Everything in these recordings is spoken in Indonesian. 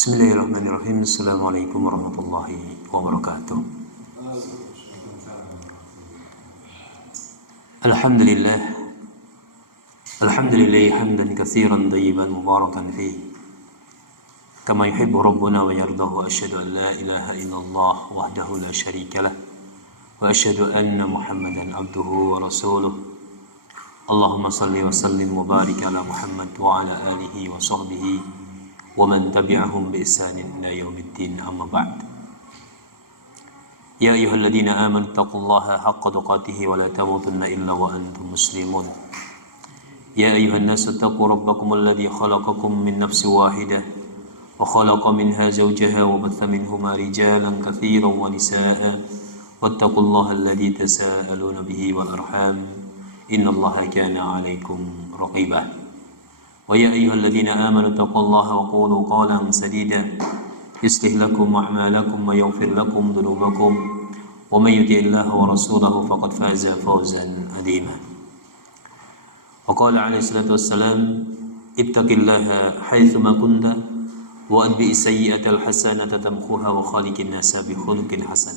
Bismillahirrahmanirrahim. Assalamualaikum warahmatullahi wabarakatuh. Alhamdulillah. Alhamdulillah hamdan katsiran tayyiban mubarakan fihi. Kama yuhibbu rabbuna wa yardahu. Asyhadu an la ilaha illallah wahdahu la syarika lah. Wa asyhadu anna Muhammadan abduhu wa rasuluh. Allahumma salli wa sallim wa barik ala Muhammad wa ala alihi wa sahbihi wa man tabi'ahum bi ihsanin ila yaumiddin, amma ba'd. Ya ayyuhalladzina amanu taqullaha haqqa tuqatih wa la tamutunna illa wa antum muslimun. Ya ayyuhan nasu taqu rabbakum alladzi khalaqakum min nafsin wahidah wa khalaqa minha zawjaha wa batha minhuma rijalan katsiran wa nisaa'a wattaqullaha alladzi tasaaluna bihi wal arham innallaha kana 'alaikum raqiba. Wa ya ayyuhalladzina amanu taqullaha wa qulu qawlan sadida yuslih lakum a'malakum wa yaghfir lakum dhunubakum wa may yuti'illaha wa rasulahu faqad faza fawzan 'azima. Wa qala 'alaihi salatu wassalam ittaqillaha haitsu ma kunta wa adbi sayyi'atal hasanata tamkhuha wa khaliqin nasa bi khuluqin hasan.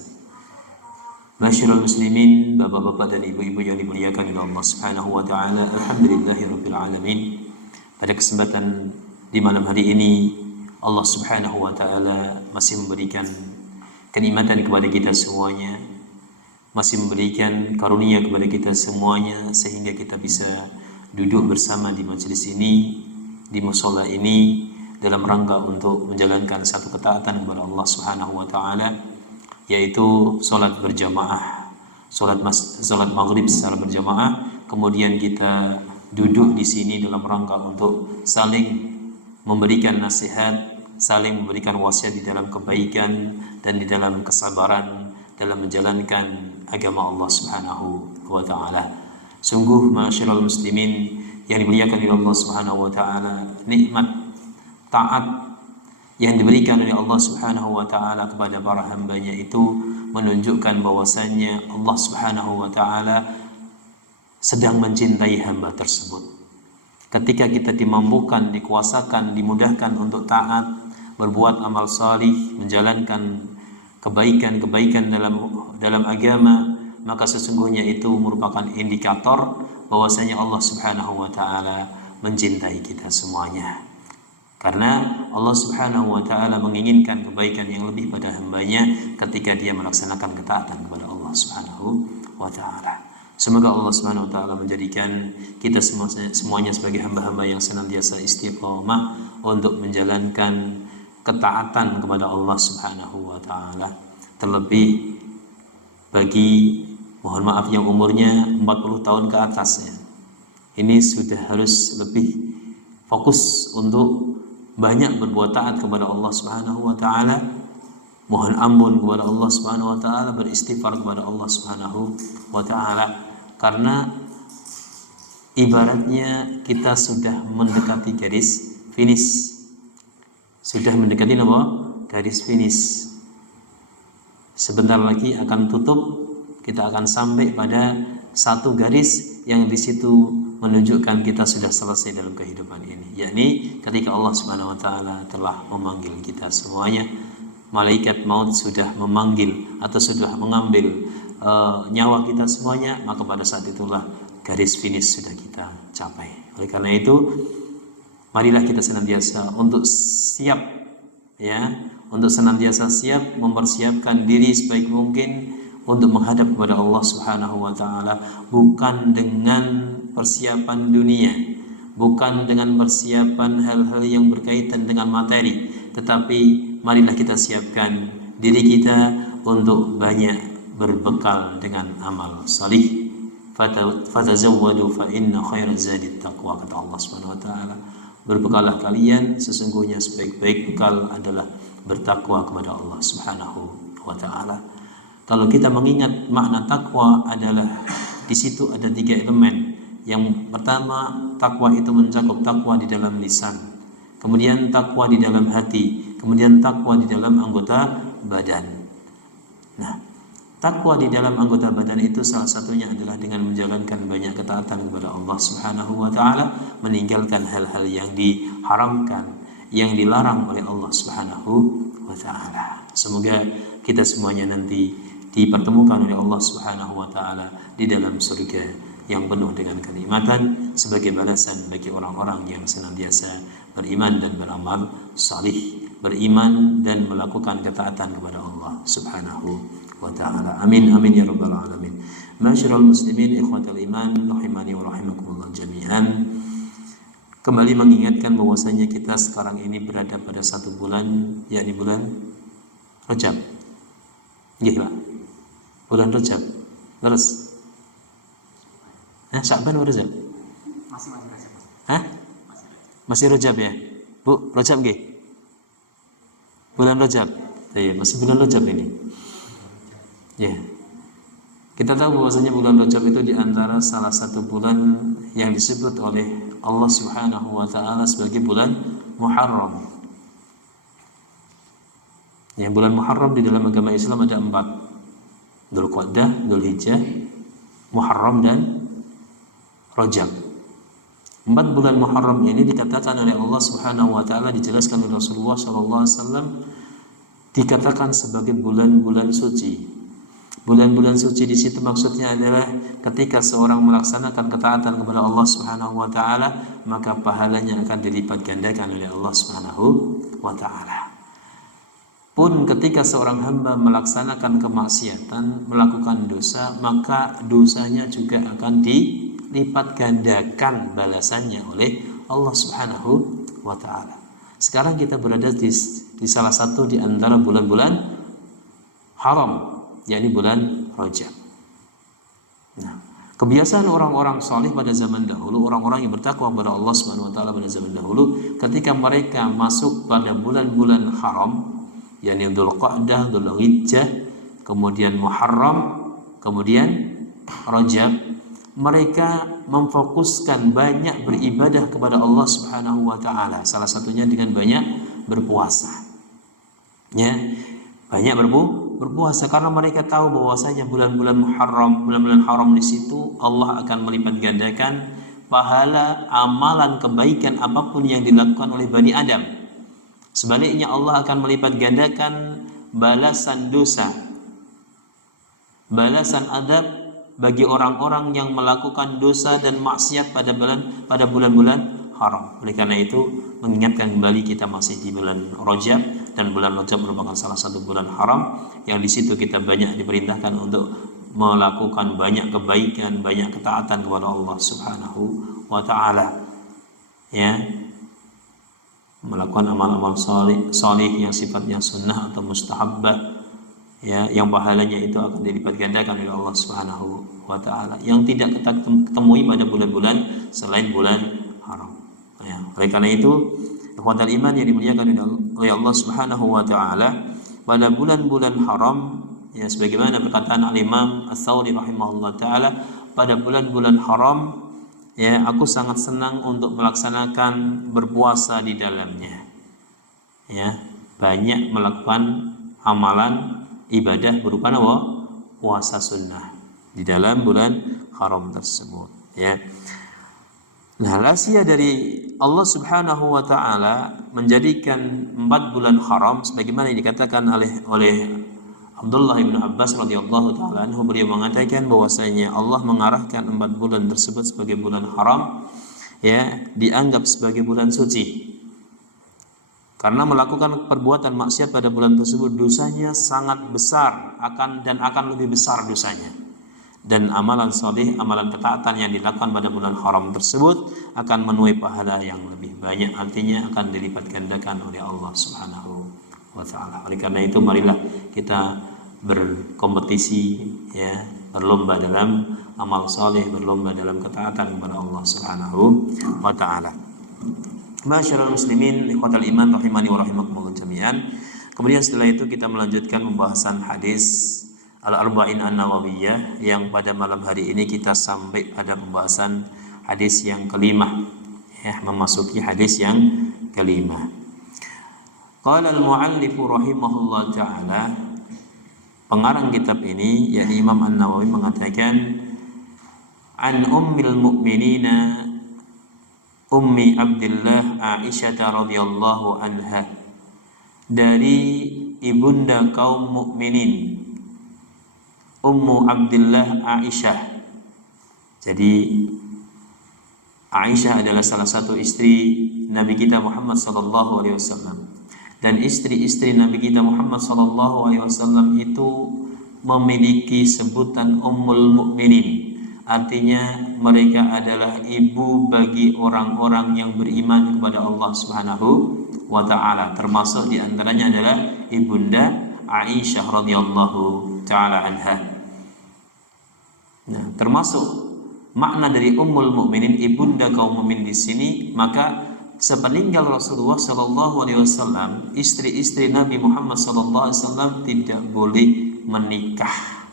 Masyiral muslimin, bapak-bapak dan ibu-ibu yang dimuliakan oleh Allah Subhanahu wa taala, alhamdulillahirabbil alamin. Pada kesempatan di malam hari ini Allah Subhanahu wa taala masih memberikan kenikmatan kepada kita semuanya, masih memberikan karunia kepada kita semuanya sehingga kita bisa duduk bersama di majelis ini, di mushola ini dalam rangka untuk menjalankan satu ketaatan kepada Allah Subhanahu wa taala, yaitu salat berjamaah, salat maghrib secara berjamaah. Kemudian kita duduk di sini dalam rangka untuk saling memberikan nasihat, saling memberikan wasiat di dalam kebaikan dan di dalam kesabaran dalam menjalankan agama Allah Subhanahu wa taala. Sungguh masyiral muslimin yang dimuliakan oleh Allah Subhanahu wa taala, nikmat taat yang diberikan oleh Allah Subhanahu wa taala kepada para hambanya itu menunjukkan bahwasannya Allah Subhanahu wa taala sedang mencintai hamba tersebut. Ketika kita dimampukan, dikuasakan, dimudahkan untuk taat, berbuat amal salih, menjalankan kebaikan-kebaikan dalam agama, maka sesungguhnya itu merupakan indikator bahwasanya Allah Subhanahu wa taala mencintai kita semuanya. Karena Allah Subhanahu wa taala menginginkan kebaikan yang lebih pada hambanya ketika dia melaksanakan ketaatan kepada Allah Subhanahu wa taala. Semoga Allah Subhanahu wa taala menjadikan kita semuanya sebagai hamba-hamba yang senantiasa istiqomah untuk menjalankan ketaatan kepada Allah Subhanahu wa taala. Terlebih bagi, mohon maaf, yang umurnya 40 tahun ke atas ya. Ini sudah harus lebih fokus untuk banyak berbuat taat kepada Allah Subhanahu wa taala, mohon ampun kepada Allah Subhanahu wa taala, beristighfar kepada Allah Subhanahu wa taala. Karena ibaratnya kita sudah mendekati garis finish. Sudah mendekati apa? Garis finish. Sebentar lagi akan tutup, kita akan sampai pada satu garis yang di situ menunjukkan kita sudah selesai dalam kehidupan ini, yakni ketika Allah Subhanahu wa taala telah memanggil kita semuanya. Malaikat maut sudah memanggil atau sudah mengambil nyawa kita semuanya, maka pada saat itulah garis finish sudah kita capai. Oleh karena itu, marilah kita senantiasa untuk siap ya, untuk senantiasa siap mempersiapkan diri sebaik mungkin untuk menghadap kepada Allah Subhanahu wa taala, bukan dengan persiapan dunia, bukan dengan persiapan hal-hal yang berkaitan dengan materi, tetapi marilah kita siapkan diri kita untuk banyak berbekal dengan amal salih. Fatazawwadu fa inna khairaz zadi taqwa, kata Allah Subhanahu wa taala. Berbekallah kalian, sesungguhnya sebaik-baik bekal adalah bertakwa kepada Allah Subhanahu wa taala. Kalau kita mengingat makna takwa adalah di situ ada 3 elemen. Yang pertama, takwa itu mencakup takwa di dalam lisan, kemudian takwa di dalam hati, kemudian takwa di dalam anggota badan. Nah, takwa di dalam anggota badan itu salah satunya adalah dengan menjalankan banyak ketaatan kepada Allah Subhanahu wa taala, meninggalkan hal-hal yang diharamkan, yang dilarang oleh Allah Subhanahu wa taala. Semoga kita semuanya nanti dipertemukan oleh Allah Subhanahu wa taala di dalam surga yang penuh dengan kenikmatan sebagai balasan bagi orang-orang yang senantiasa beriman dan beramal salih, beriman dan melakukan ketaatan kepada Allah Subhanahu wa taala. Amin amin ya rabbal alamin. Ma'asyiral muslimin ikhwatal iman rahimani wa rahimakumullah jami'an. Kembali mengingatkan bahwasanya kita sekarang ini berada pada satu bulan, yakni bulan Rajab. Nggih, Pak. Bulan Rajab. Terus Sya'ban atau Rajab? Masih Rajab. Hah? Masih Rajab ya? Bu, Rajab nggih? Bulan Rajab. Ya, masih bulan Rajab ini. Ya. Kita tahu bahwasanya bulan Rajab itu di antara salah satu bulan yang disebut oleh Allah Subhanahu wa taala sebagai bulan Muharram. Ya, bulan Muharram di dalam agama Islam ada 4. Dzulqa'dah, Dzulhijjah, Muharram dan Rajab. 4 bulan Muharram ini dikatakan oleh Allah Subhanahu wa taala, dijelaskan oleh Rasulullah sallallahu alaihi wasallam, dikatakan sebagai bulan-bulan suci. Bulan-bulan suci di situ maksudnya adalah ketika seorang melaksanakan ketaatan kepada Allah Subhanahu wa taala, maka pahalanya akan dilipat gandakan oleh Allah Subhanahu wa taala. Pun ketika seorang hamba melaksanakan kemaksiatan, melakukan dosa, maka dosanya juga akan dilipat gandakan balasannya oleh Allah Subhanahu wa taala. Sekarang kita berada di salah satu di antara bulan-bulan haram, yakni bulan Rajab. Nah, kebiasaan orang-orang saleh pada zaman dahulu, orang-orang yang bertakwa kepada Allah Subhanahu wa taala pada zaman dahulu, ketika mereka masuk pada bulan-bulan haram, yakni Dzulqa'dah, Dzulhijjah, kemudian Muharram, kemudian Rajab, mereka memfokuskan banyak beribadah kepada Allah Subhanahu wa taala, salah satunya dengan banyak berpuasa. Ya, banyak berpuasa karena mereka tahu bahwasanya bulan-bulan Muharram, bulan-bulan haram di situ Allah akan melipat gandakan pahala amalan kebaikan apapun yang dilakukan oleh Bani Adam. Sebaliknya Allah akan melipat gandakan balasan dosa, balasan adab bagi orang-orang yang melakukan dosa dan maksiat pada bulan-bulan haram. Oleh karena itu, mengingatkan kembali kita masih di bulan Rajab, dan bulan Rajab merupakan salah satu bulan haram yang di situ kita banyak diperintahkan untuk melakukan banyak kebaikan, banyak ketaatan kepada Allah Subhanahu wa taala. Ya. Melakukan amal-amal salih yang sifatnya sunnah atau mustahabbah, ya, yang pahalanya itu akan dilipat gandakan oleh Allah Subhanahu wa taala, yang tidak kita temui pada bulan-bulan selain bulan haram. Ya, oleh karena itu, ikhwatal iman yang dimuliakan oleh Allah Subhanahu wa taala, pada bulan-bulan haram, ya, sebagaimana perkataan Al-Imam Ats-Tsauri rahimahullah taala, pada bulan-bulan haram, ya, aku sangat senang untuk melaksanakan berpuasa di dalamnya. Ya, banyak melakukan amalan ibadah berupa puasa sunnah di dalam bulan haram tersebut. Ya. Nah, rahasia dari Allah Subhanahu wa taala menjadikan 4 bulan haram sebagaimana yang dikatakan oleh Abdullah bin Abbas radhiyallahu taala anhu, beliau mengatakan bahwasanya Allah mengarahkan 4 bulan tersebut sebagai bulan haram, ya, dianggap sebagai bulan suci. Karena melakukan perbuatan maksiat pada bulan tersebut dosanya sangat besar, akan lebih besar dosanya. Dan amalan saleh, amalan ketaatan yang dilakukan pada bulan haram tersebut akan menuai pahala yang lebih banyak, artinya akan dilipat gandakan oleh Allah Subhanahu wa taala. Oleh karena itu, marilah kita berkompetisi, ya, berlomba dalam amal saleh, berlomba dalam ketaatan kepada Allah Subhanahu wa taala. Masyaallah muslimin, ikhwatal iman rahimani wa rahimakumullah jami'an. Kemudian setelah itu kita melanjutkan pembahasan hadis Al-Arba'in An-Nawawiyah, yang pada malam hari ini kita sampai pada pembahasan hadis yang kelima, ya, memasuki hadis yang kelima. Qala al-muallif rahimahullah taala, pengarang kitab ini, yakni Imam An-Nawawi, mengatakan, an ummil mu'minina Ummi Abdullah Aisyah radhiyallahu anha, dari ibunda kaum mukminin Ummu Abdullah Aisyah. Jadi Aisyah adalah salah satu istri Nabi kita Muhammad sallallahu alaihi wasallam, dan istri-istri Nabi kita Muhammad sallallahu alaihi wasallam itu memiliki sebutan Ummul Mukminin. Artinya mereka adalah ibu bagi orang-orang yang beriman kepada Allah Subhanahu wa taala. Termasuk di antaranya adalah ibunda Aisyah radhiyallahu taala anha. Nah, termasuk makna dari Ummul Mukminin, ibunda kaum mukmin di sini, maka sepeninggal Rasulullah sallallahu alaihi wasallam, istri-istri Nabi Muhammad sallallahu alaihi wasallam tidak boleh menikah.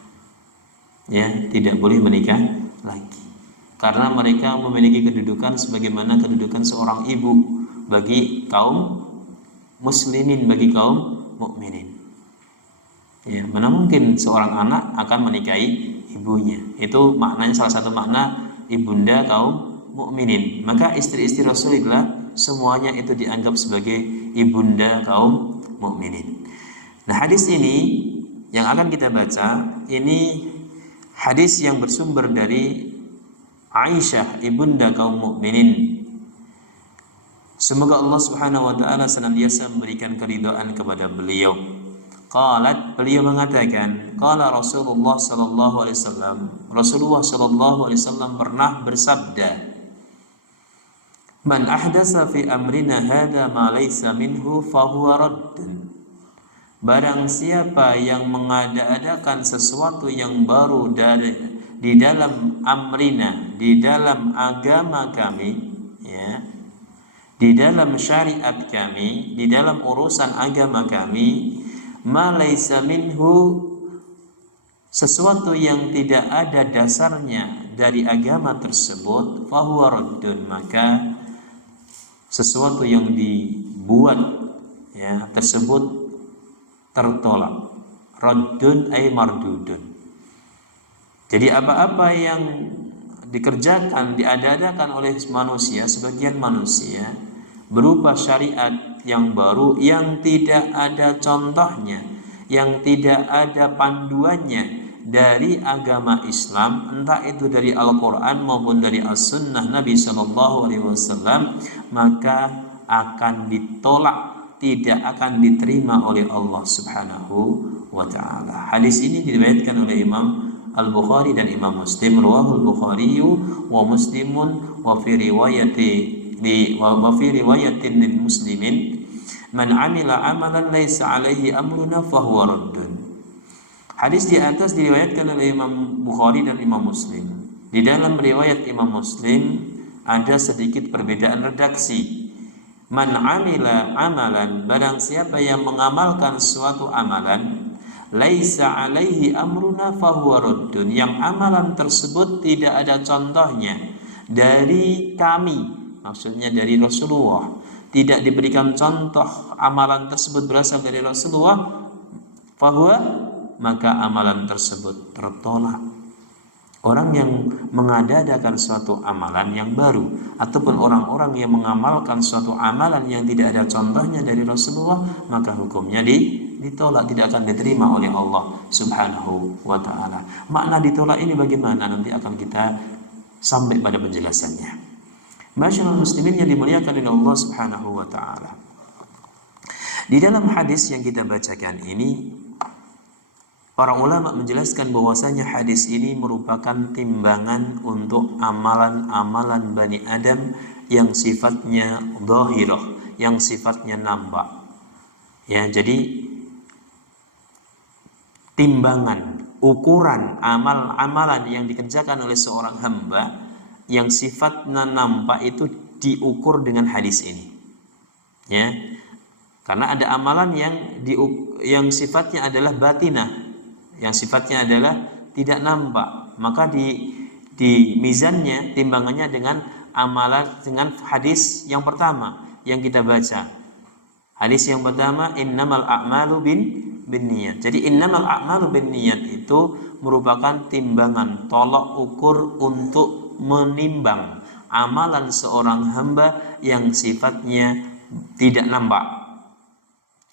Ya, tidak boleh menikah lagi. Karena mereka memiliki kedudukan sebagaimana kedudukan seorang ibu bagi kaum muslimin, bagi kaum mukminin. Ya, mana mungkin seorang anak akan menikahi ibunya? Itu maknanya, salah satu makna ibunda kaum mukminin. Maka istri-istri Rasulullah semuanya itu dianggap sebagai ibunda kaum mukminin. Nah, hadis ini yang akan kita baca ini hadis yang bersumber dari Aisyah, ibunda kaum mukminin. Semoga Allah Subhanahu wa taala senantiasa memberikan keridhaan kepada beliau. Qalat, beliau mengatakan, qala Rasulullah sallallahu alaihi wasallam, Rasulullah sallallahu alaihi wasallam pernah bersabda, man ahdasa fi amrina hadza ma laysa minhu fahuwa raddun. Barang siapa yang mengada-adakan sesuatu yang baru di dalam amrina, di dalam agama kami, ya, di dalam syariat kami, di dalam urusan agama kami, ma laisa minhu, sesuatu yang tidak ada dasarnya dari agama tersebut, fahuwa raddun, maka sesuatu yang dibuat, ya, tersebut tertolak. Raddun ay mardudun. Jadi apa-apa yang dikerjakan, diadakan oleh manusia, sebagian manusia, berupa syariat yang baru, yang tidak ada contohnya, yang tidak ada panduannya dari agama Islam, entah itu dari Al-Quran maupun dari As-Sunnah Nabi SAW, maka akan ditolak, tidak akan diterima oleh Allah Subhanahu wa taala. Hadis ini diriwayatkan oleh Imam Al-Bukhari dan Imam Muslim. Rawahul Bukhari wa Muslimun wa fi riwayatin lil muslimin man amila amalan laisa alaihi amruna fahuwa raddun. Hadis di atas diriwayatkan oleh Imam Bukhari dan Imam Muslim. Di dalam riwayat Imam Muslim ada sedikit perbedaan redaksi. Man amila amalan, barang siapa yang mengamalkan suatu amalan, laisa alaihi amruna fahuwa raddun, yang amalan tersebut tidak ada contohnya dari kami, maksudnya dari Rasulullah, tidak diberikan contoh amalan tersebut berasal dari Rasulullah, fahuwa, maka amalan tersebut tertolak. Orang yang mengadakan suatu amalan yang baru, ataupun orang-orang yang mengamalkan suatu amalan yang tidak ada contohnya dari Rasulullah, maka hukumnya ditolak, tidak akan diterima oleh Allah Subhanahu wa ta'ala. Makna ditolak ini bagaimana? Nanti akan kita sampai pada penjelasannya. Masyaallah muslimin yang dimuliakan oleh Allah Subhanahu wa ta'ala. Di dalam hadis yang kita bacakan ini, para ulama menjelaskan bahwasanya hadis ini merupakan timbangan untuk amalan-amalan Bani Adam yang sifatnya dhahirah, yang sifatnya nampak. Ya, jadi timbangan, ukuran amal-amalan yang dikerjakan oleh seorang hamba yang sifatnya nampak itu diukur dengan hadis ini. Ya. Karena ada amalan yang sifatnya adalah batinah, yang sifatnya adalah tidak nampak, maka di mizannya, timbangannya dengan amalan, dengan hadis yang pertama yang kita baca. Hadis yang pertama, innamal a'malu binniyat. Jadi innamal a'malu binniyat itu merupakan timbangan, tolak ukur untuk menimbang, amalan seorang hamba yang sifatnya tidak nampak.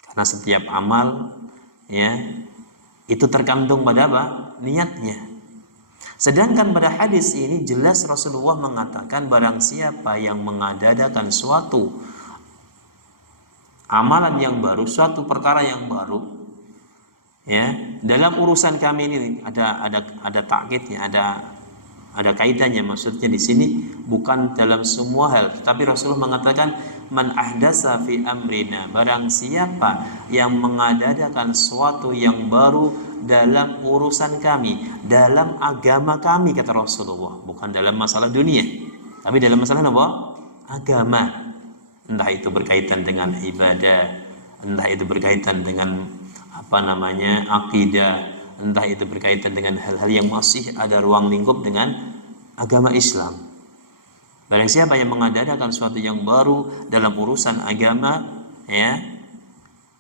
Karena setiap amal ya itu tergantung pada apa? Niatnya. Sedangkan pada hadis ini jelas Rasulullah mengatakan barang siapa yang mengadakan suatu amalan yang baru, suatu perkara yang baru, ya dalam urusan kami ini ada takkidnya, ada kaitannya. Maksudnya di sini bukan dalam semua hal, tapi Rasulullah mengatakan man ahdasa fi amrina, barang siapa yang mengadakan suatu yang baru dalam urusan kami, dalam agama kami, kata Rasulullah, bukan dalam masalah dunia, tapi dalam masalah apa? Agama. Entah itu berkaitan dengan ibadah, entah itu berkaitan dengan akidah, entah itu berkaitan dengan hal-hal yang masih ada ruang lingkup dengan agama Islam. Barang siapa yang mengadakan suatu yang baru dalam urusan agama, ya,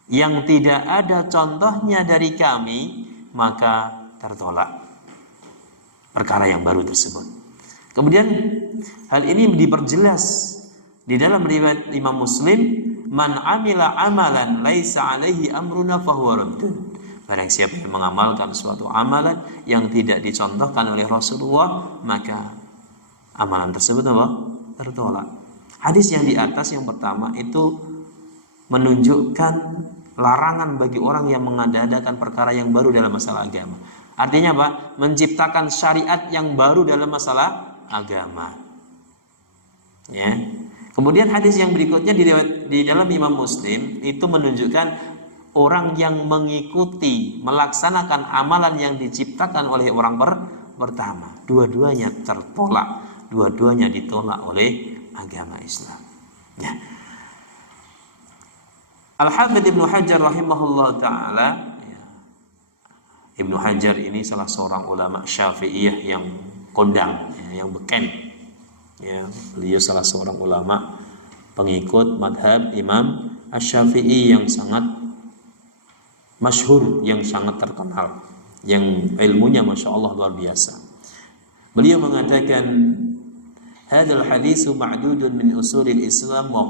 yang tidak ada contohnya dari kami, maka tertolak perkara yang baru tersebut. Kemudian hal ini diperjelas di dalam riwayat Imam Muslim, man amila amalan laisa alaihi amruna fahuwa raddun. Barang siapa yang mengamalkan suatu amalan yang tidak dicontohkan oleh Rasulullah, maka amalan tersebut apa? Tertolak. Hadis yang di atas yang pertama itu menunjukkan larangan bagi orang yang mengadakan perkara yang baru dalam masalah agama. Artinya apa? Menciptakan syariat yang baru dalam masalah agama. Ya. Kemudian hadis yang berikutnya di dalam Imam Muslim itu menunjukkan orang yang mengikuti, melaksanakan amalan yang diciptakan oleh orang pertama. Dua-duanya tertolak, dua-duanya ditolak oleh agama Islam. Ya. Al-Hafidz Ibnu Hajar rahimahullah ta'ala, ya. Ibnu Hajar ini salah seorang ulama Syafi'iyah yang kondang, ya, yang beken, ya. Beliau salah seorang ulama pengikut madhab Imam Asy-Syafi'i yang sangat masyhur, yang sangat terkenal, yang ilmunya Masya Allah luar biasa. Beliau mengatakan hadzal haditsu ma'dudun min usulil Islam wa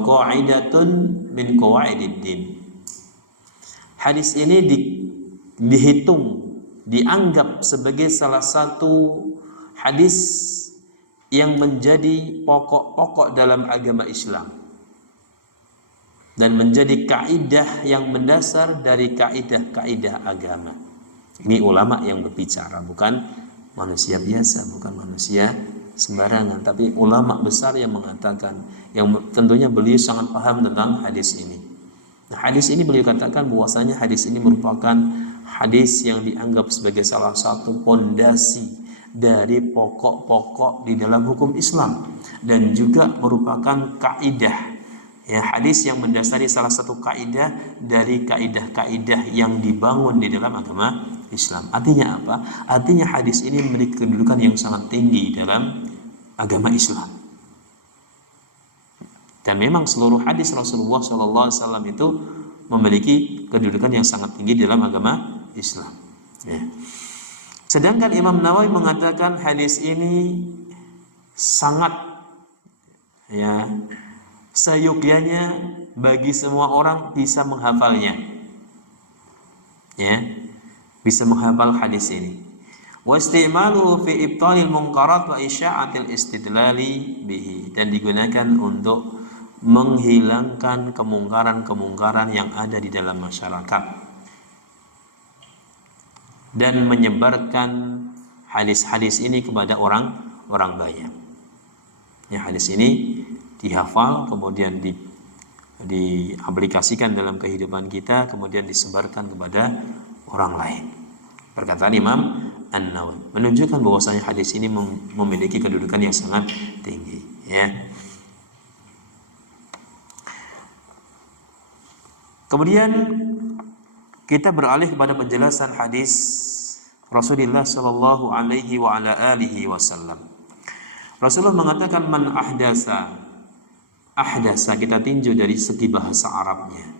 qa'idatun min qawaidid din. Hadis ini dihitung, dianggap sebagai salah satu hadis yang menjadi pokok-pokok dalam agama Islam dan menjadi kaidah yang mendasar dari kaidah-kaidah agama. Ini ulama yang berbicara, bukan manusia biasa, bukan manusia sembarangan, tapi ulama besar yang mengatakan, yang tentunya beliau sangat paham tentang hadis ini. Nah, hadis ini beliau katakan bahwasanya hadis ini merupakan hadis yang dianggap sebagai salah satu pondasi dari pokok-pokok di dalam hukum Islam dan juga merupakan kaidah, ya, hadis yang mendasari salah satu kaidah dari kaidah-kaidah yang dibangun di dalam agama Islam. Artinya apa? Artinya hadis ini memiliki kedudukan yang sangat tinggi dalam agama Islam. Dan memang seluruh hadis Rasulullah SAW itu memiliki kedudukan yang sangat tinggi dalam agama Islam. Ya. Sedangkan Imam Nawawi mengatakan hadis ini sangat, ya, seyogyanya bagi semua orang bisa menghafalnya, ya, bisa menghafal hadis ini. Wa istimaluhu fi ibtalil munkarat wa isya'atil istidlali bihi, dan digunakan untuk menghilangkan kemungkaran-kemungkaran yang ada di dalam masyarakat dan menyebarkan hadis-hadis ini kepada orang banyak. Ya, hadis ini dihafal, kemudian diaplikasikan dalam kehidupan kita, kemudian disebarkan kepada orang lain. Perkataan Imam An-Nawawi menunjukkan bahwasanya hadis ini memiliki kedudukan yang sangat tinggi, ya. Kemudian kita beralih kepada penjelasan hadis Rasulullah sallallahu alaihi wa ala alihi wasallam. Rasulullah mengatakan man ahdasa kita tinjau dari segi bahasa Arabnya.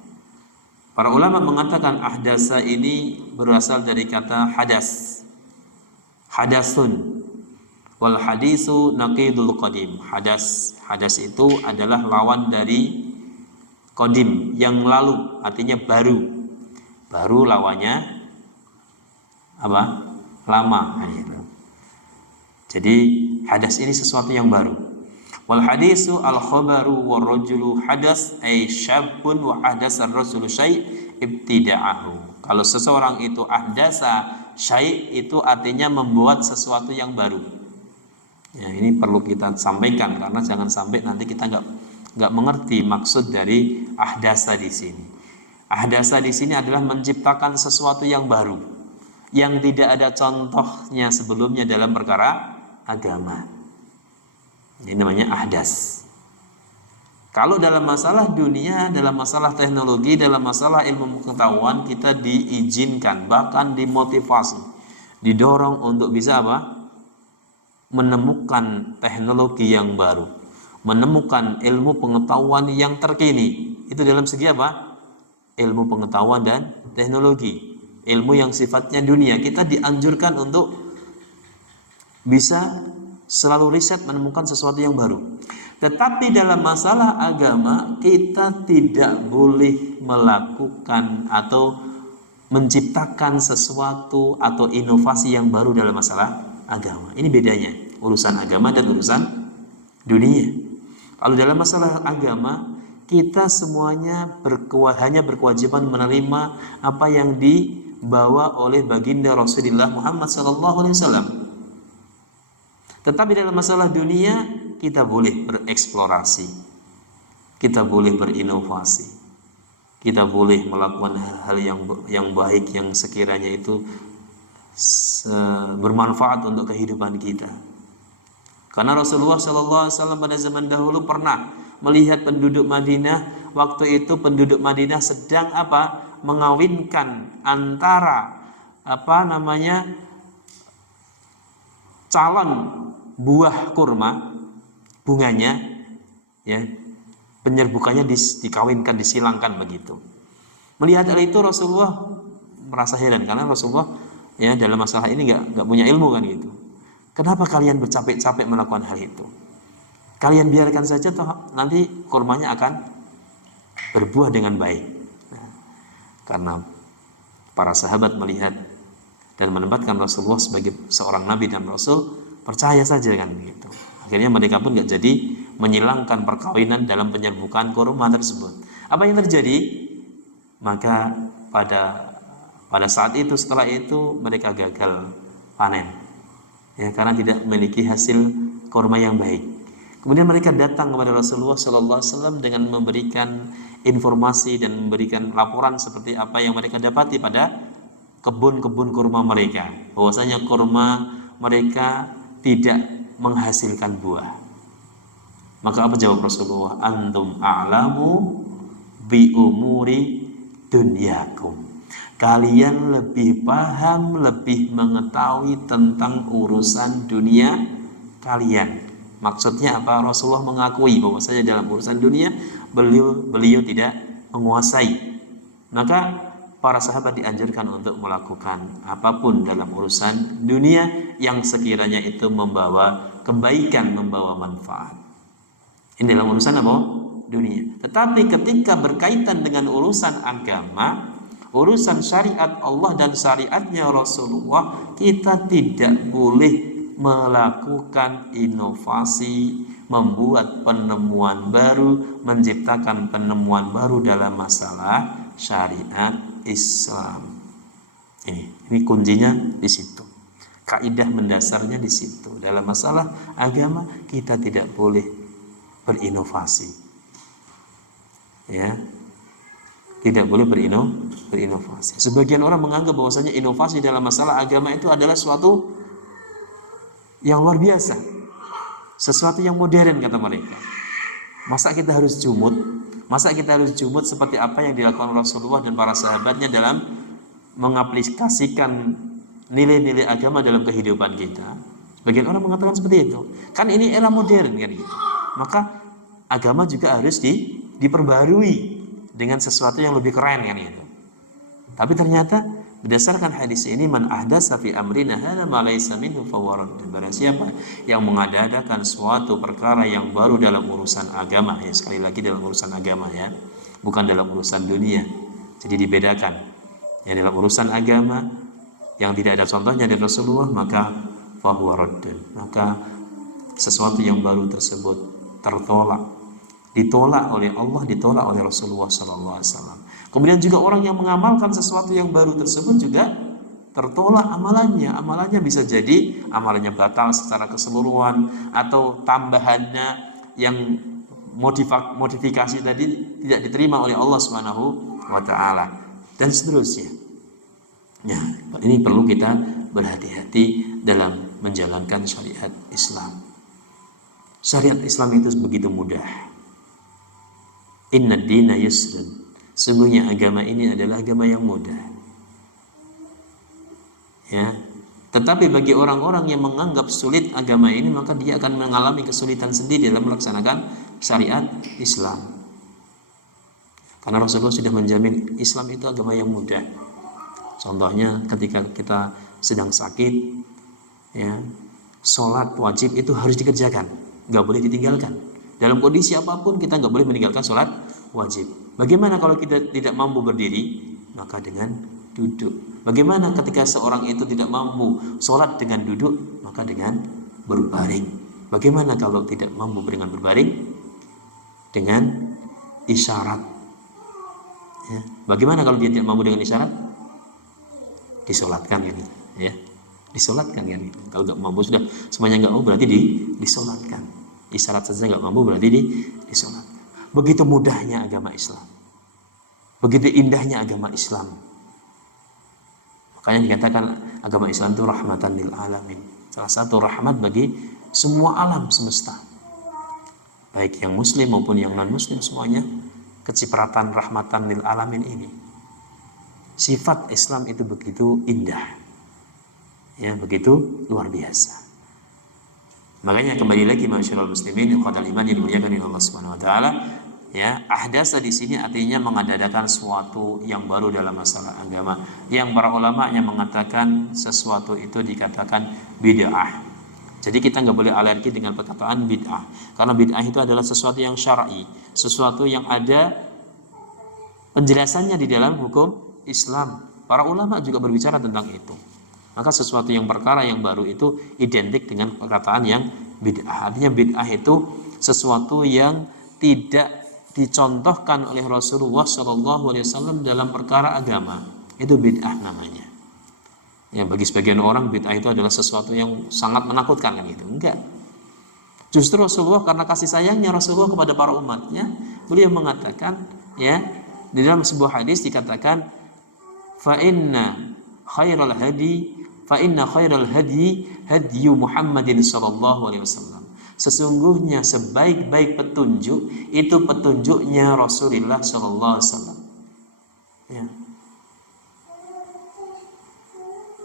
Para ulama mengatakan ahdasa ini berasal dari kata hadas, hadasun. Wal hadisu naqidul qadim. Hadas itu adalah lawan dari qadim, yang lalu, artinya baru. Baru lawannya apa? Lama. Jadi hadas ini sesuatu yang baru. Wal hadisu al khabaru war rajulu hadas ay syabun wa hadas ar-rajulu syai' ibtida'ahu. Kalau seseorang itu ahdasa syai' itu artinya membuat sesuatu yang baru. Ya, ini perlu kita sampaikan karena jangan sampai nanti kita nggak mengerti maksud dari ahdasa di sini. Ahdasa di sini adalah menciptakan sesuatu yang baru, yang tidak ada contohnya sebelumnya dalam perkara agama. Ini namanya ahdas. Kalau dalam masalah dunia, dalam masalah teknologi, dalam masalah ilmu pengetahuan, kita diizinkan, bahkan dimotivasi, didorong untuk bisa apa? Menemukan teknologi yang baru, menemukan ilmu pengetahuan yang terkini. Itu dalam segi apa? Ilmu pengetahuan dan teknologi, ilmu yang sifatnya dunia. Kita dianjurkan untuk bisa selalu riset, menemukan sesuatu yang baru. Tetapi dalam masalah agama, kita tidak boleh melakukan atau menciptakan sesuatu atau inovasi yang baru dalam masalah agama. Ini bedanya urusan agama dan urusan dunia. Kalau dalam masalah agama, kita semuanya hanya berkewajiban menerima apa yang dibawa oleh baginda Rasulullah Muhammad SAW. Tetapi dalam masalah dunia, kita boleh bereksplorasi, kita boleh berinovasi, kita boleh melakukan hal-hal yang baik yang sekiranya itu bermanfaat untuk kehidupan kita. Karena Rasulullah SAW pada zaman dahulu pernah melihat penduduk Madinah. Waktu itu penduduk Madinah sedang apa? Mengawinkan antara calon buah kurma, bunganya, ya, penyerbukannya dikawinkan, disilangkan begitu. Melihat hal itu Rasulullah merasa heran karena Rasulullah ya dalam masalah ini nggak punya ilmu kan gitu. Kenapa kalian bercapek-capek melakukan hal itu? Kalian biarkan saja toh nanti kurmanya akan berbuah dengan baik. Nah, karena para sahabat melihat dan menempatkan Rasulullah sebagai seorang nabi dan rasul, percaya saja kan begitu. Akhirnya mereka pun nggak jadi menyilangkan perkawinan dalam penyerbukan kurma tersebut. Apa yang terjadi? Maka pada saat itu, setelah itu mereka gagal panen, ya, karena tidak memiliki hasil kurma yang baik. Kemudian mereka datang kepada Rasulullah SAW dengan memberikan informasi dan memberikan laporan seperti apa yang mereka dapati pada kebun-kebun kurma mereka, bahwasanya kurma mereka tidak menghasilkan buah. Maka apa jawab Rasulullah? Antum a'lamu bi umuri dunyakum. Kalian lebih paham, lebih mengetahui tentang urusan dunia kalian. Maksudnya apa? Rasulullah mengakui bahwasanya dalam urusan dunia beliau tidak menguasai. Maka para sahabat dianjurkan untuk melakukan apapun dalam urusan dunia yang sekiranya itu membawa kebaikan, membawa manfaat. Ini dalam urusan apa? Dunia. Tetapi ketika berkaitan dengan urusan agama, urusan syariat Allah dan syariatnya Rasulullah, kita tidak boleh melakukan inovasi, membuat penemuan baru, menciptakan penemuan baru dalam masalah syariat Islam. Ini kuncinya di situ. Kaidah mendasarnya di situ. Dalam masalah agama kita tidak boleh berinovasi. Ya. Tidak boleh berinovasi. Sebagian orang menganggap bahwasanya inovasi dalam masalah agama itu adalah suatu yang luar biasa, sesuatu yang modern kata mereka. Masa kita harus jumut? Masa kita harus jumut seperti apa yang dilakukan Rasulullah dan para sahabatnya dalam mengaplikasikan nilai-nilai agama dalam kehidupan kita? Sebagian orang mengatakan seperti itu. Kan ini era modern kan gitu. Maka agama juga harus diperbarui dengan sesuatu yang lebih keren kan gitu. Tapi ternyata Berdasarkan hadis ini, man ahdasa fi amrina hadza ma laysa minhu fahuwa radd. Barang siapa yang mengadakan suatu perkara yang baru dalam urusan agama, ya sekali lagi dalam urusan agama ya, bukan dalam urusan dunia. Jadi dibedakan. Ya, dalam urusan agama yang tidak ada contohnya dari Rasulullah, maka fahuwa radd. Maka sesuatu yang baru tersebut tertolak, ditolak oleh Allah, ditolak oleh Rasulullah SAW. Kemudian juga orang yang mengamalkan sesuatu yang baru tersebut juga tertolak amalannya bisa jadi amalannya batal secara keseluruhan, atau tambahannya yang modifikasi tadi tidak diterima oleh Allah Subhanahu wa taala, dan seterusnya. Ya, ini perlu kita berhati-hati dalam menjalankan syariat Islam. Syariat Islam itu begitu mudah. Inna dina yusrun. Sesungguhnya agama ini adalah agama yang mudah. Ya. Tetapi bagi orang-orang yang menganggap sulit agama ini, maka dia akan mengalami kesulitan sendiri dalam melaksanakan syariat Islam. Karena Rasulullah sudah menjamin Islam itu agama yang mudah. Contohnya ketika kita sedang sakit, ya, sholat wajib itu harus dikerjakan, nggak boleh ditinggalkan. Dalam kondisi apapun kita nggak boleh meninggalkan sholat wajib. Bagaimana kalau kita tidak mampu berdiri? Maka dengan duduk. Bagaimana ketika seorang itu tidak mampu sholat dengan duduk? Maka dengan berbaring. Bagaimana kalau tidak mampu dengan berbaring? Dengan isyarat. Ya. Bagaimana kalau dia tidak mampu dengan isyarat? Disolatkan kan gitu, ya. Disolatkan kan gitu. Kalau nggak mampu sudah semuanya nggak mampu, berarti disolatkan. Isyarat saja nggak mampu, berarti disolatkan. Begitu mudahnya agama Islam, begitu indahnya agama Islam. Makanya dikatakan agama Islam itu rahmatan lil alamin, salah satu rahmat bagi semua alam semesta, baik yang muslim maupun yang non muslim, semuanya kecipratan rahmatan lil alamin ini. Sifat Islam itu begitu indah, ya, begitu luar biasa. Makanya kembali lagi masyaallah muslimin ikhwatal iman yang dimuliakan oleh Allah Subhanahu wa taala, ya, ahdasa di sini artinya mengadakan sesuatu yang baru dalam masalah agama. Yang para ulama yang mengatakan sesuatu itu dikatakan bid'ah. Jadi kita nggak boleh alergi dengan perkataan bid'ah, karena bid'ah itu adalah sesuatu yang syar'i, sesuatu yang ada penjelasannya di dalam hukum Islam. Para ulama juga berbicara tentang itu. Maka sesuatu yang perkara yang baru itu identik dengan perkataan yang bid'ah. Artinya bid'ah itu sesuatu yang tidak dicontohkan oleh Rasulullah SAW dalam perkara agama. Itu bid'ah namanya. Ya, bagi sebagian orang bid'ah itu adalah sesuatu yang sangat menakutkan kan gitu. Enggak. Justru Rasulullah karena kasih sayangnya Rasulullah kepada para umatnya, beliau mengatakan, ya, di dalam sebuah hadis dikatakan fa inna khairal hadi hadyu Muhammadin sallallahu alaihi wasallam. Sesungguhnya sebaik-baik petunjuk itu petunjuknya Rasulullah sallallahu alaihi wasallam. Ya.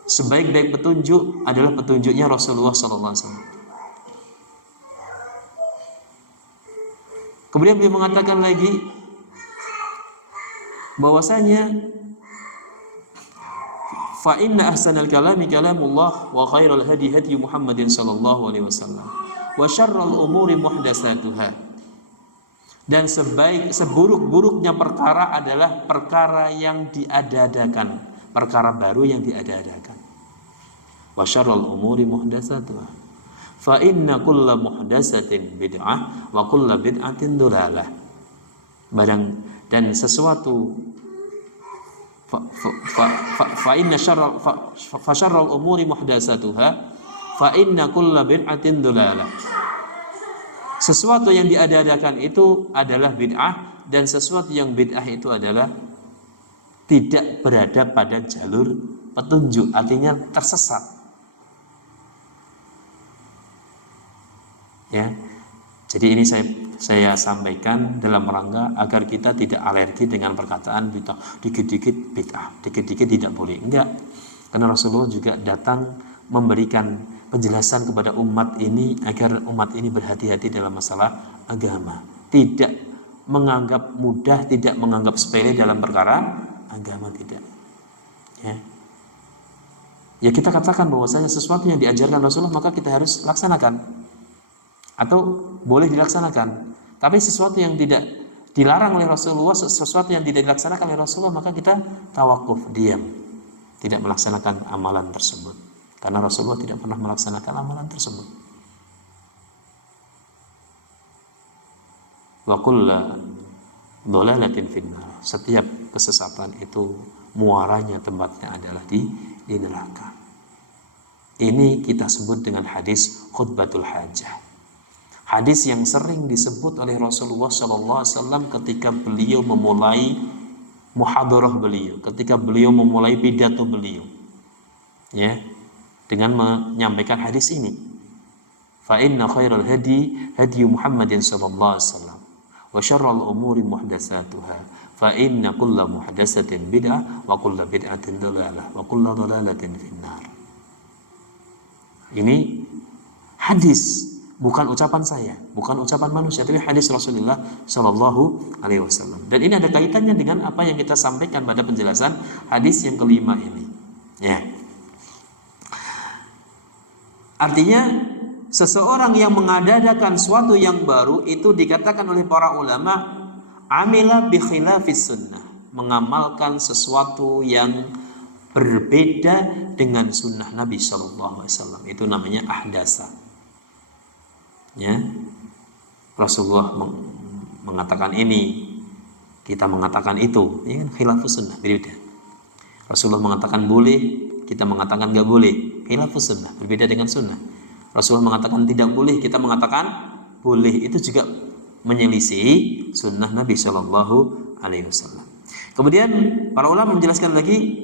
Sebaik-baik petunjuk adalah petunjuknya Rasulullah sallallahu alaihi wasallam. Kemudian beliau mengatakan lagi bahwasanya fa inna ahsanal kalami kalamullah wa khairal hadi hadi Muhammadin sallallahu alaihi wasallam wa syarrul umuri muhdatsatuha. Dan seburuk-buruknya perkara adalah perkara yang diada-adakan, perkara baru yang diada-adakan. Wa syarrul umuri muhdatsatuha fa inna kulla muhdatsatin bid'ah wa kulla bid'atin dhalalah. Dan sesuatu fa inna syarrul umuri muhdatsatuha fa inna kulla bid'atin dhalalah. Sesuatu yang diada-adakan itu adalah bid'ah, dan sesuatu yang bid'ah itu adalah tidak berada pada jalur petunjuk, artinya tersesat. Ya. Jadi ini saya sampaikan dalam rangka agar kita tidak alergi dengan perkataan bid'ah, dikit-dikit bid'ah, dikit-dikit tidak boleh. Enggak. Karena Rasulullah juga datang memberikan penjelasan kepada umat ini agar umat ini berhati-hati dalam masalah agama. Tidak menganggap mudah, tidak menganggap sepele dalam perkara agama, tidak. Ya. ya kita katakan bahwasanya sesuatu yang diajarkan Rasulullah maka kita harus laksanakan atau boleh dilaksanakan. Tapi sesuatu yang tidak dilarang oleh Rasulullah, sesuatu yang tidak dilaksanakan oleh Rasulullah, maka kita tawakuf, diam, tidak melaksanakan amalan tersebut, karena Rasulullah tidak pernah melaksanakan amalan tersebut. Wa kullu dhalalatin finnar, setiap kesesatan itu muaranya, tempatnya adalah di neraka. Ini kita sebut dengan hadis khutbatul hajah. Hadis yang sering disebut oleh Rasulullah SAW ketika beliau memulai muhadarah beliau, ketika beliau memulai pidato beliau, ya, dengan menyampaikan hadis ini. Fa inna khairal hadi hadi Muhammadin sallallahu alaihi wasallam wa syarrul umuri muhdatsatuha fa inna kulla muhdatsatin bid'ah wa kulla bid'atin dhalalah wa kulla dhalalatin finnar. Ini hadis, bukan ucapan saya, bukan ucapan manusia, tapi hadis Rasulullah Shallallahu Alaihi Wasallam. Dan ini ada kaitannya dengan apa yang kita sampaikan pada penjelasan hadis yang kelima ini. Ya. Artinya seseorang yang mengadakan suatu yang baru itu dikatakan oleh para ulama amila bi khilafis sunnah, mengamalkan sesuatu yang berbeda dengan sunnah Nabi Shallallahu Alaihi Wasallam. Itu namanya ahdasa. Ya, Rasulullah mengatakan ini, kita mengatakan itu, ya kan, khilafus sunnah, berbeda. Rasulullah mengatakan boleh, kita mengatakan nggak boleh, khilafus sunnah, berbeda dengan sunnah. Rasulullah mengatakan tidak boleh, kita mengatakan boleh, itu juga menyelisih sunnah Nabi Shallallahu Alaihi Wasallam. Kemudian para ulama menjelaskan lagi,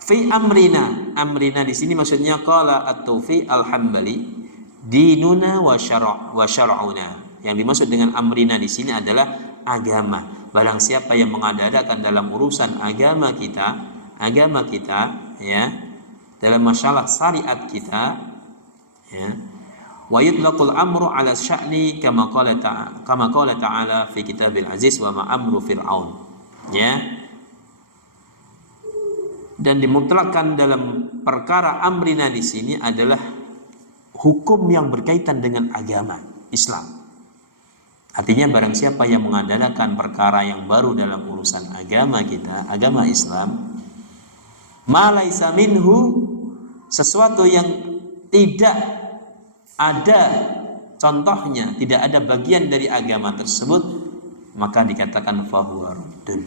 fi amrina, amrina di sini maksudnya qala at-Tufi al-Hambali, dinuna wa syar'una. Yang dimaksud dengan amrina di sini adalah agama. Barang siapa yang mengadakan dalam urusan agama kita, ya, dalam masalah syariat kita, ya, wa yutlaqul amru ala sya'ni kama qala ta'ala fi kitabil aziz wa ma amru fir'aun. Ya. Dan dimutlakkan dalam perkara amrina di sini adalah hukum yang berkaitan dengan agama Islam. Artinya barang siapa yang mengadakan perkara yang baru dalam urusan agama kita, agama Islam, ma laisa minhu, sesuatu yang tidak ada contohnya, tidak ada bagian dari agama tersebut, maka dikatakan fahuwa raddun.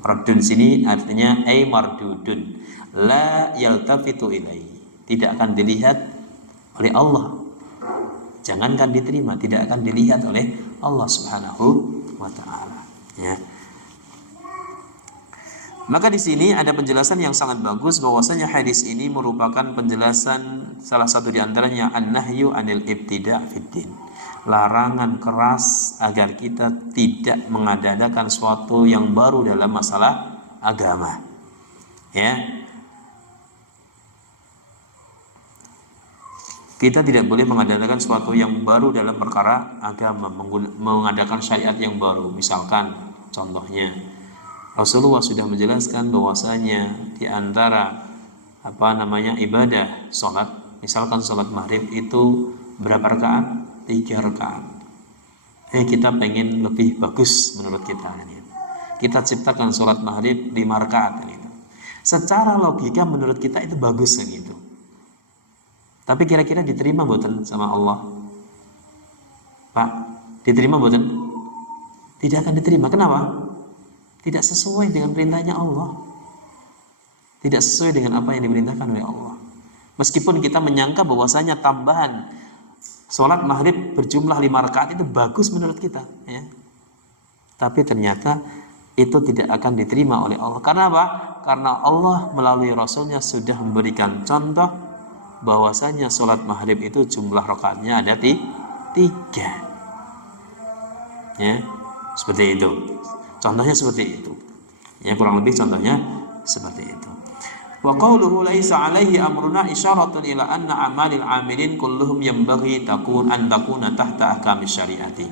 Raddun sini artinya ay mardudun, la yaltafitu ilaihi, tidak akan dilihat oleh Allah. Jangankan diterima, tidak akan dilihat oleh Allah Subhanahu wa taala, ya. Maka di sini ada penjelasan yang sangat bagus bahwasanya hadis ini merupakan penjelasan salah satu di antaranya an-nahyu anil ibtida' fid din. Larangan keras agar kita tidak mengadakan sesuatu yang baru dalam masalah agama. Ya. Kita tidak boleh mengadakan sesuatu yang baru dalam perkara agama, mengadakan syariat yang baru. Misalkan contohnya Rasulullah sudah menjelaskan bahwasanya di antara ibadah sholat, misalkan sholat maghrib itu berapa rakaat? 3 rakaat. Kita pengen lebih bagus menurut kita, kita ciptakan sholat maghrib 5 rakaat. Secara logika menurut kita itu bagus kan gitu. Tapi kira-kira diterima mboten sama Allah? Pak, diterima mboten? Tidak akan diterima. Kenapa? Tidak sesuai dengan perintahnya Allah. Tidak sesuai dengan apa yang diperintahkan oleh Allah. Meskipun kita menyangka bahwasanya tambahan sholat maghrib berjumlah 5 rakaat itu bagus menurut kita, ya. Tapi ternyata itu tidak akan diterima oleh Allah. Karena apa? Karena Allah melalui Rasulnya sudah memberikan contoh bahwasanya sholat maghrib itu jumlah rakaatnya ada 3, ya, seperti itu. Contohnya seperti itu, ya, kurang lebih contohnya seperti itu. Wa qawluhu laisa alaihi amruna isyaratun ila anna amalil amilin kulluhum yanbaghi an takuna tahta ahkamis syariati.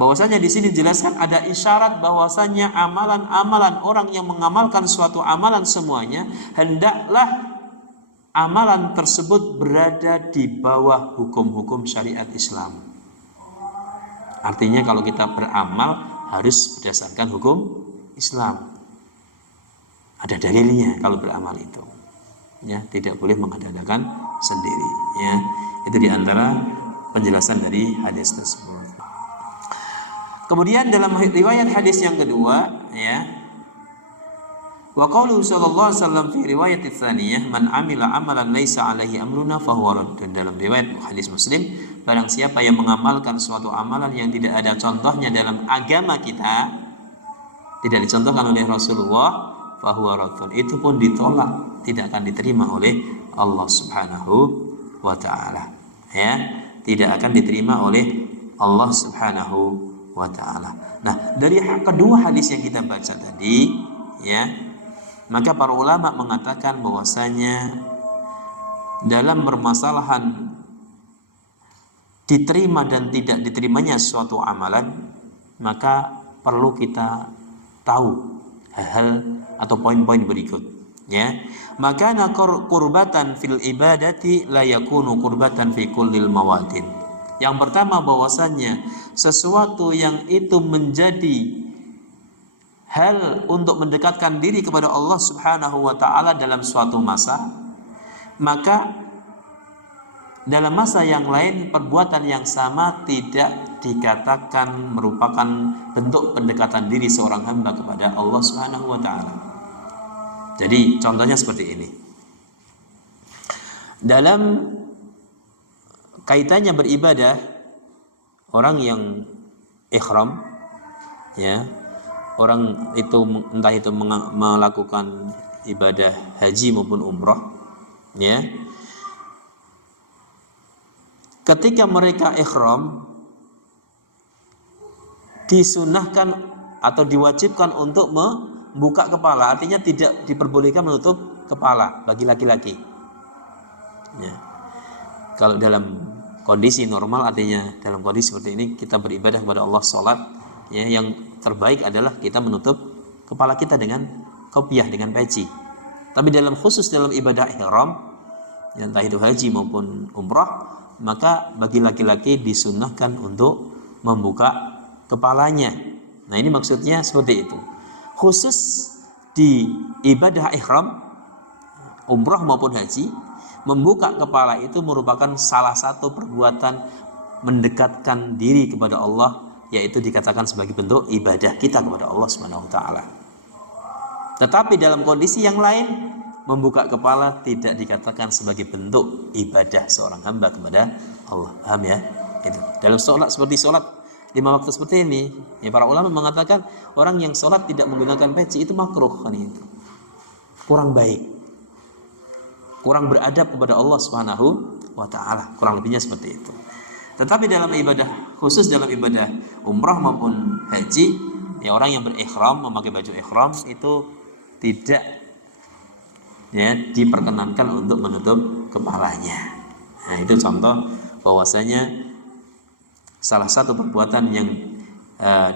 Bahwasanya di sini dijelaskan ada isyarat bahwasanya amalan-amalan orang yang mengamalkan suatu amalan semuanya hendaklah amalan tersebut berada di bawah hukum-hukum syariat Islam. Artinya kalau kita beramal harus berdasarkan hukum Islam. Ada dalilnya kalau beramal itu. Ya, tidak boleh mengada-adakan sendiri. Ya, itu diantara penjelasan dari hadis tersebut. Kemudian dalam riwayat hadis yang kedua, ya, wa qauluhu sallallahu alaihi wasallam fi riwayat tsaniyah man amila amalan laisa alaihi amruna fahuwa radd. Dan dalam riwayat hadis Muslim, barang siapa yang mengamalkan suatu amalan yang tidak ada contohnya dalam agama kita, tidak dicontohkan oleh Rasulullah, fahuwa radd. Itu pun ditolak, tidak akan diterima oleh Allah Subhanahu wa taala. Ya, tidak akan diterima oleh Allah Subhanahu wa ta'ala. Nah, dari kedua hadis yang kita baca tadi, ya, maka para ulama mengatakan bahwasanya dalam permasalahan diterima dan tidak diterimanya suatu amalan, maka perlu kita tahu hal-hal atau poin-poin berikut, ya. Maka qurbatan fil ibadati la yakunu qurbatan fi kullil mawadin. Yang pertama bahwasanya sesuatu yang itu menjadi hal untuk mendekatkan diri kepada Allah Subhanahu wa taala dalam suatu masa, maka dalam masa yang lain perbuatan yang sama tidak dikatakan merupakan bentuk pendekatan diri seorang hamba kepada Allah Subhanahu wa taala. Jadi contohnya seperti ini. Dalam kaitannya beribadah, orang yang ihram, ya, orang itu entah itu melakukan ibadah haji maupun umrah, ya, ketika mereka ihram disunahkan atau diwajibkan untuk membuka kepala, artinya tidak diperbolehkan menutup kepala bagi laki-laki, ya. Kalau dalam kondisi normal, artinya dalam kondisi seperti ini kita beribadah kepada Allah, sholat, ya, yang terbaik adalah kita menutup kepala kita dengan kopiah, dengan peci. Tapi dalam khusus dalam ibadah ihram, ya, entah itu haji maupun umrah, maka bagi laki-laki disunnahkan untuk membuka kepalanya. Nah, ini maksudnya seperti itu. Khusus di ibadah ihram, umrah maupun haji, membuka kepala itu merupakan salah satu perbuatan mendekatkan diri kepada Allah, yaitu dikatakan sebagai bentuk ibadah kita kepada Allah Subhanahu wa taala. Tetapi dalam kondisi yang lain, membuka kepala tidak dikatakan sebagai bentuk ibadah seorang hamba kepada Allah. Paham ya? Itu. Dalam sholat seperti sholat 5 waktu seperti ini, ya, para ulama mengatakan orang yang sholat tidak menggunakan peci itu makruh, kan itu. Kurang baik. Kurang beradab kepada Allah Subhanahu wa taala, kurang lebihnya seperti itu. Tetapi dalam ibadah, khusus dalam ibadah umrah maupun haji, ya, orang yang berihram memakai baju ihram itu tidak, ya, diperkenankan untuk menutup kepalanya. Nah, itu contoh bahwasanya salah satu perbuatan yang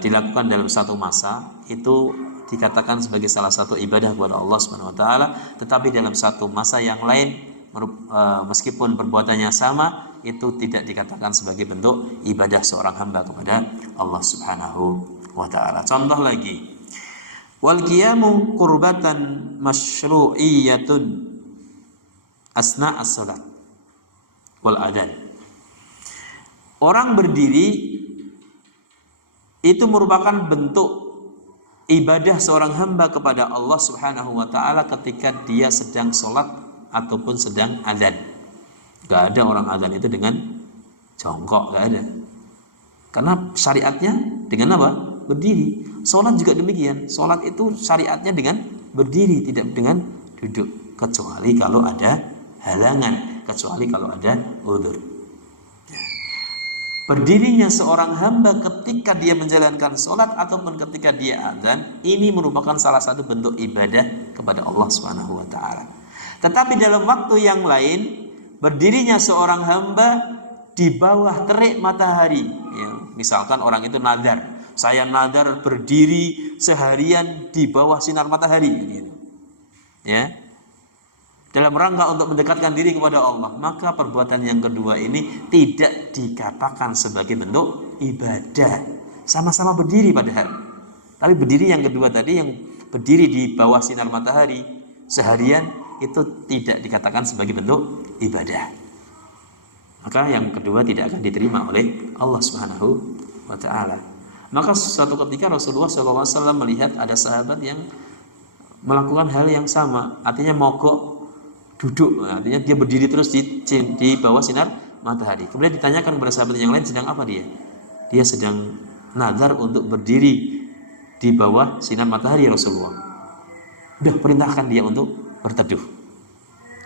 dilakukan dalam satu masa itu dikatakan sebagai salah satu ibadah kepada Allah Subhanahu wa taala, tetapi dalam satu masa yang lain meskipun perbuatannya sama, itu tidak dikatakan sebagai bentuk ibadah seorang hamba kepada Allah Subhanahu wa taala. Contoh lagi, wal qiyamu qurbatan masyru'iyatun asna as-salat wal adan. Orang berdiri itu merupakan bentuk ibadah seorang hamba kepada Allah Subhanahu wa taala ketika dia sedang sholat ataupun sedang azan. Gak ada orang azan itu dengan jongkok, gak ada. Karena syariatnya dengan apa? Berdiri. Sholat juga demikian. Sholat itu syariatnya dengan berdiri, tidak dengan duduk. Kecuali kalau ada halangan, kecuali kalau ada udzur. Berdirinya seorang hamba ketika dia menjalankan sholat ataupun ketika dia azan, ini merupakan salah satu bentuk ibadah kepada Allah Subhanahu wa taala. Tetapi dalam waktu yang lain, berdirinya seorang hamba di bawah terik matahari, ya, Misalkan orang itu nadar, saya nadar berdiri seharian di bawah sinar matahari, gitu. Ya, dalam rangka untuk mendekatkan diri kepada Allah, maka perbuatan yang kedua ini tidak dikatakan sebagai bentuk ibadah. Sama-sama berdiri padahal, tapi berdiri yang kedua tadi, yang berdiri di bawah sinar matahari seharian, itu tidak dikatakan sebagai bentuk ibadah. Maka yang kedua tidak akan diterima oleh Allah Subhanahu wa ta'ala. Maka suatu ketika Rasulullah SAW melihat ada sahabat yang melakukan hal yang sama, artinya mogok duduk, artinya dia berdiri terus di bawah sinar matahari. Kemudian ditanyakan kepada sahabat yang lain, sedang apa dia? Dia sedang nazar untuk berdiri di bawah sinar matahari Rasulullah. Udah perintahkan dia untuk berteduh.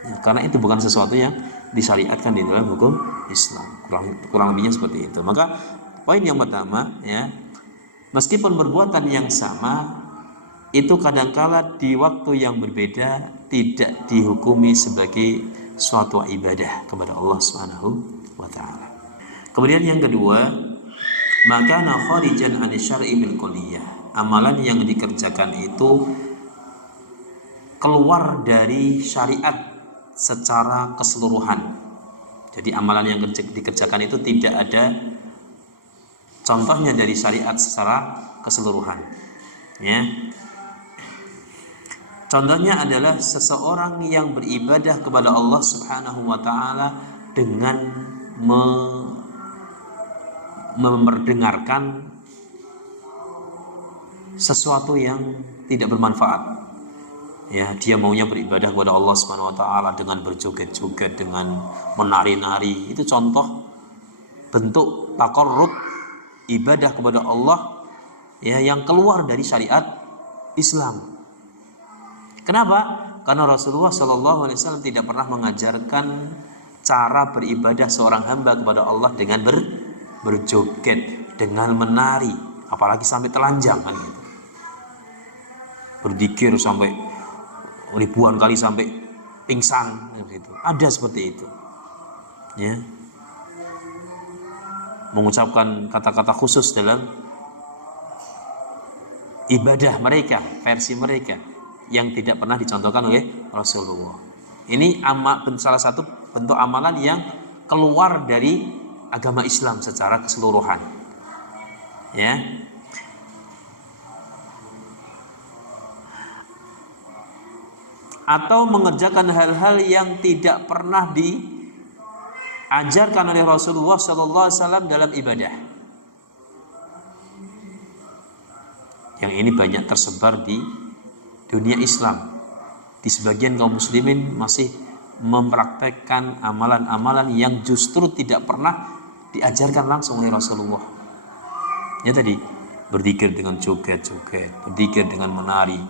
Ya, karena itu bukan sesuatu yang disyariatkan di dalam hukum Islam. Kurang lebihnya seperti itu. Maka poin yang pertama, ya, meskipun perbuatan yang sama, itu kadangkala di waktu yang berbeda tidak dihukumi sebagai suatu ibadah kepada Allah Subhanahu wa ta'ala. Kemudian yang kedua, maka kharijan an syar'i bil kulliyah. Amalan yang dikerjakan itu keluar dari syariat secara keseluruhan. Jadi amalan yang dikerjakan itu tidak ada contohnya dari syariat secara keseluruhan. Ya. Contohnya adalah seseorang yang beribadah kepada Allah Subhanahu wa ta'ala dengan memperdengarkan sesuatu yang tidak bermanfaat. Ya, dia maunya beribadah kepada Allah Subhanahu wa ta'ala dengan berjoget-joget, dengan menari-nari. Itu contoh bentuk taqarrub ibadah kepada Allah, ya, yang keluar dari syariat Islam. Kenapa? Karena Rasulullah SAW tidak pernah mengajarkan cara beribadah seorang hamba kepada Allah dengan berjoget, dengan menari, apalagi sampai telanjang, kan gitu. Berzikir sampai ribuan kali sampai pingsan, gitu. Ada seperti itu, ya, mengucapkan kata-kata khusus dalam ibadah mereka, versi mereka yang tidak pernah dicontohkan oleh Rasulullah. Ini salah satu bentuk amalan yang keluar dari agama Islam secara keseluruhan, ya. Atau mengerjakan hal-hal yang tidak pernah diajarkan oleh Rasulullah SAW dalam ibadah. Yang ini banyak tersebar di dunia Islam. Di sebagian kaum muslimin masih mempraktekkan amalan-amalan yang justru tidak pernah diajarkan langsung oleh Rasulullah. Ya, tadi berzikir dengan joget-joget, berzikir dengan menari,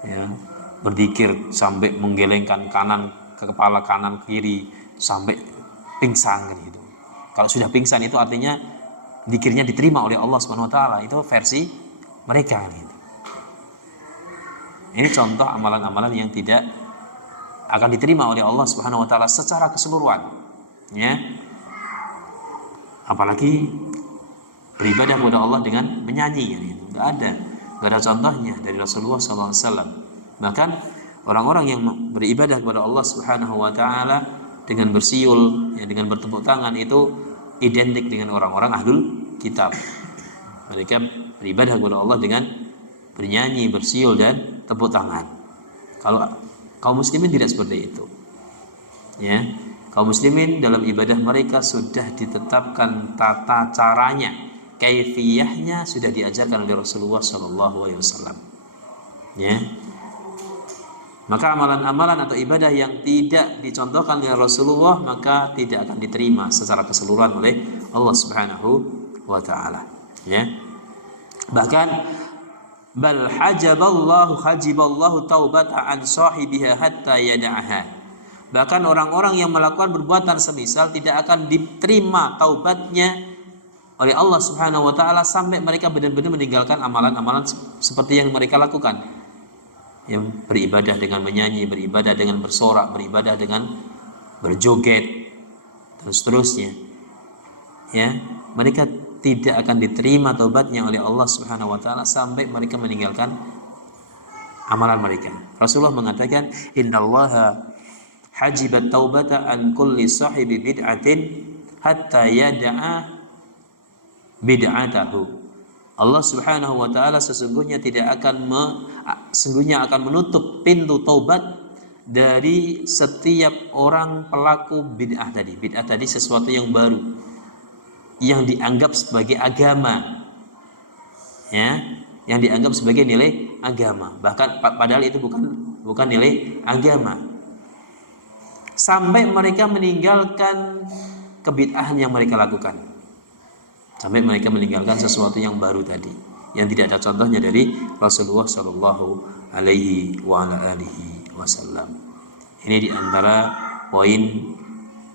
ya, berzikir sampai menggelengkan kanan ke kepala, kanan kiri sampai pingsan, gitu. Kalau sudah pingsan itu artinya zikirnya diterima oleh Allah Subhanahu wa ta'ala. Itu versi mereka, gitu. Ini contoh amalan-amalan yang tidak akan diterima oleh Allah Subhanahu wa ta'ala secara keseluruhan, ya. Apalagi beribadah kepada Allah dengan menyanyi, gitu. Enggak ada contohnya dari Rasulullah SAW. Bahkan orang-orang yang beribadah kepada Allah Subhanahu wa ta'ala dengan bersiul, ya, dengan bertepuk tangan, itu identik dengan orang-orang ahlul kitab. Mereka beribadah kepada Allah dengan bernyanyi, bersiul, dan tepuk tangan. Kalau kaum muslimin tidak seperti itu, ya. Kaum muslimin dalam ibadah mereka sudah ditetapkan tata caranya, kaifiyahnya sudah diajarkan oleh Rasulullah SAW, ya. Maka amalan-amalan atau ibadah yang tidak dicontohkan oleh Rasulullah maka tidak akan diterima secara keseluruhan oleh Allah Subhanahu wa ta'ala, ya. Bahkan bal hajiballahu taubata an sahibiha hatta yada'aha. Bahkan orang-orang yang melakukan perbuatan semisal tidak akan diterima taubatnya oleh Allah Subhanahu wa ta'ala sampai mereka benar-benar meninggalkan amalan-amalan seperti yang mereka lakukan, yang beribadah dengan menyanyi, beribadah dengan bersorak, beribadah dengan berjoget, dan seterusnya. ya, mereka tidak akan diterima taubatnya oleh Allah Subhanahu wa taala sampai mereka meninggalkan amalan mereka. Rasulullah mengatakan, innallaha hajibat taubata an kulli sahibi bid'atin hatta yada'a bid'atahu. Allah Subhanahu wa taala sesungguhnya akan menutup pintu taubat dari setiap orang pelaku bid'ah tadi. Bid'ah tadi sesuatu yang baru yang dianggap sebagai agama, ya, yang dianggap sebagai nilai agama, bahkan padahal itu bukan nilai agama, sampai mereka meninggalkan kebid'ahan yang mereka lakukan, sampai mereka meninggalkan sesuatu yang baru tadi, yang tidak ada contohnya dari Rasulullah Shallallahu Alaihi Wasallam. Ini diantara poin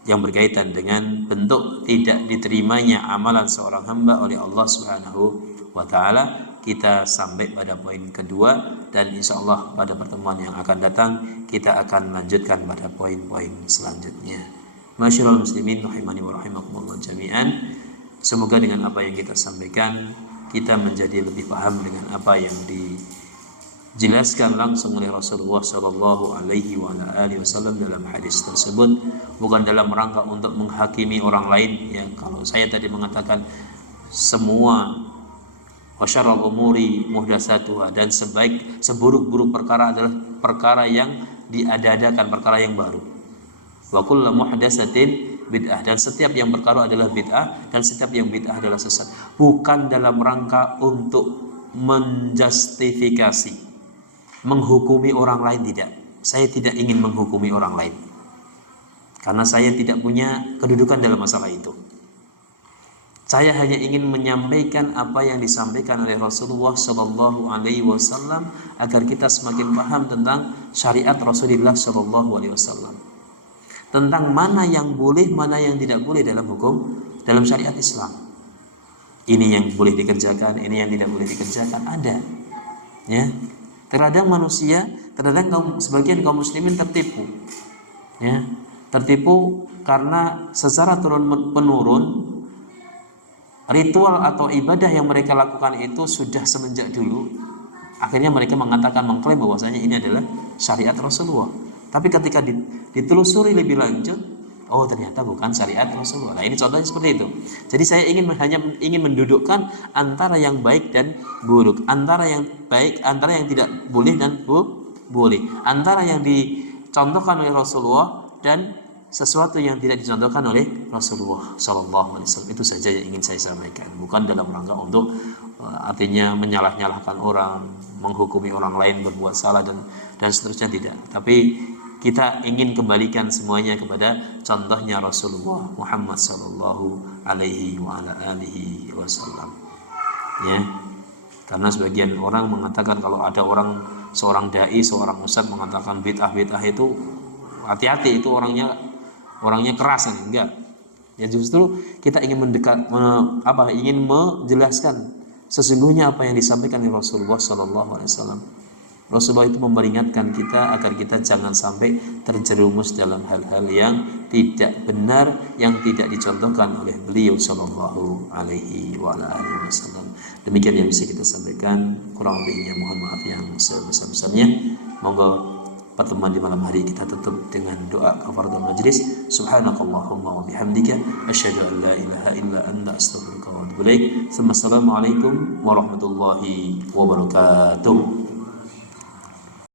yang berkaitan dengan bentuk tidak diterimanya amalan seorang hamba oleh Allah Subhanahu wa taala. Kita sampai pada poin kedua, dan insya Allah pada pertemuan yang akan datang kita akan lanjutkan pada poin-poin selanjutnya. Masyaallah muslimin rahimani wa rahimakumullah jami'an. Semoga dengan apa yang kita sampaikan kita menjadi lebih paham dengan apa yang dijelaskan langsung oleh Rasulullah Shallallahu Alaihi Wasallam dalam hadis tersebut, bukan dalam rangka untuk menghakimi orang lain. Ya, kalau saya tadi mengatakan semua wasyarrul umuri muhdatsatuha, dan seburuk-buruk perkara adalah perkara yang diada-adakan, perkara yang baru. Wa kullu muhdatsatin bid'ah, dan setiap yang berkaru adalah bid'ah, dan setiap yang bid'ah adalah sesat. Bukan dalam rangka untuk menjustifikasi, menghukumi orang lain, tidak. Saya tidak ingin menghukumi orang lain, karena saya tidak punya kedudukan dalam masalah itu. Saya hanya ingin menyampaikan apa yang disampaikan oleh Rasulullah Shallallahu Alaihi Wasallam agar kita semakin paham tentang syariat Rasulullah Shallallahu Alaihi Wasallam, tentang mana yang boleh, mana yang tidak boleh dalam syariat Islam. Ini yang boleh dikerjakan, ini yang tidak boleh dikerjakan, ada. Ya, terkadang manusia, terkadang sebagian kaum muslimin tertipu, ya, tertipu karena secara turun-menurun ritual atau ibadah yang mereka lakukan itu sudah semenjak dulu. Akhirnya mereka mengklaim bahwasanya ini adalah syariat Rasulullah. Tapi ketika ditelusuri lebih lanjut, oh ternyata bukan syariat Rasulullah. Nah, ini contohnya seperti itu. Jadi saya hanya ingin mendudukkan antara yang baik dan buruk, antara yang baik, antara yang tidak boleh dan boleh, antara yang dicontohkan oleh Rasulullah dan sesuatu yang tidak dicontohkan oleh Rasulullah Sallallahu Alaihi Wasallam. Itu saja yang ingin saya sampaikan, bukan dalam rangka untuk artinya menyalah-nyalahkan orang, menghukumi orang lain berbuat salah dan seterusnya, tidak. Tapi kita ingin kembalikan semuanya kepada contohnya Rasulullah Muhammad Sallallahu Alaihi Wasallam. Ya, karena sebagian orang mengatakan kalau ada seorang dai, seorang ustadz mengatakan bid'ah itu hati-hati, itu orangnya keras, enggak. Ya, justru kita ingin ingin menjelaskan sesungguhnya apa yang disampaikan oleh Rasulullah Sallallahu Alaihi Wasallam. Rasulullah itu memperingatkan kita agar kita jangan sampai terjerumus dalam hal-hal yang tidak benar, yang tidak dicontohkan oleh beliau Sallallahu Alaihi Wasallam. Demikian yang bisa kita sampaikan, kurang lebihnya mohon maaf yang sebesar-besarnya. Monggo pertemuan di malam hari kita tutup dengan doa kafaratul majlis. Subhanakallahumma wa bihamdika asyhadu an la ilaha illa anta astaghfiruka wa atubu ilaik. Assalamualaikum warahmatullahi wabarakatuh.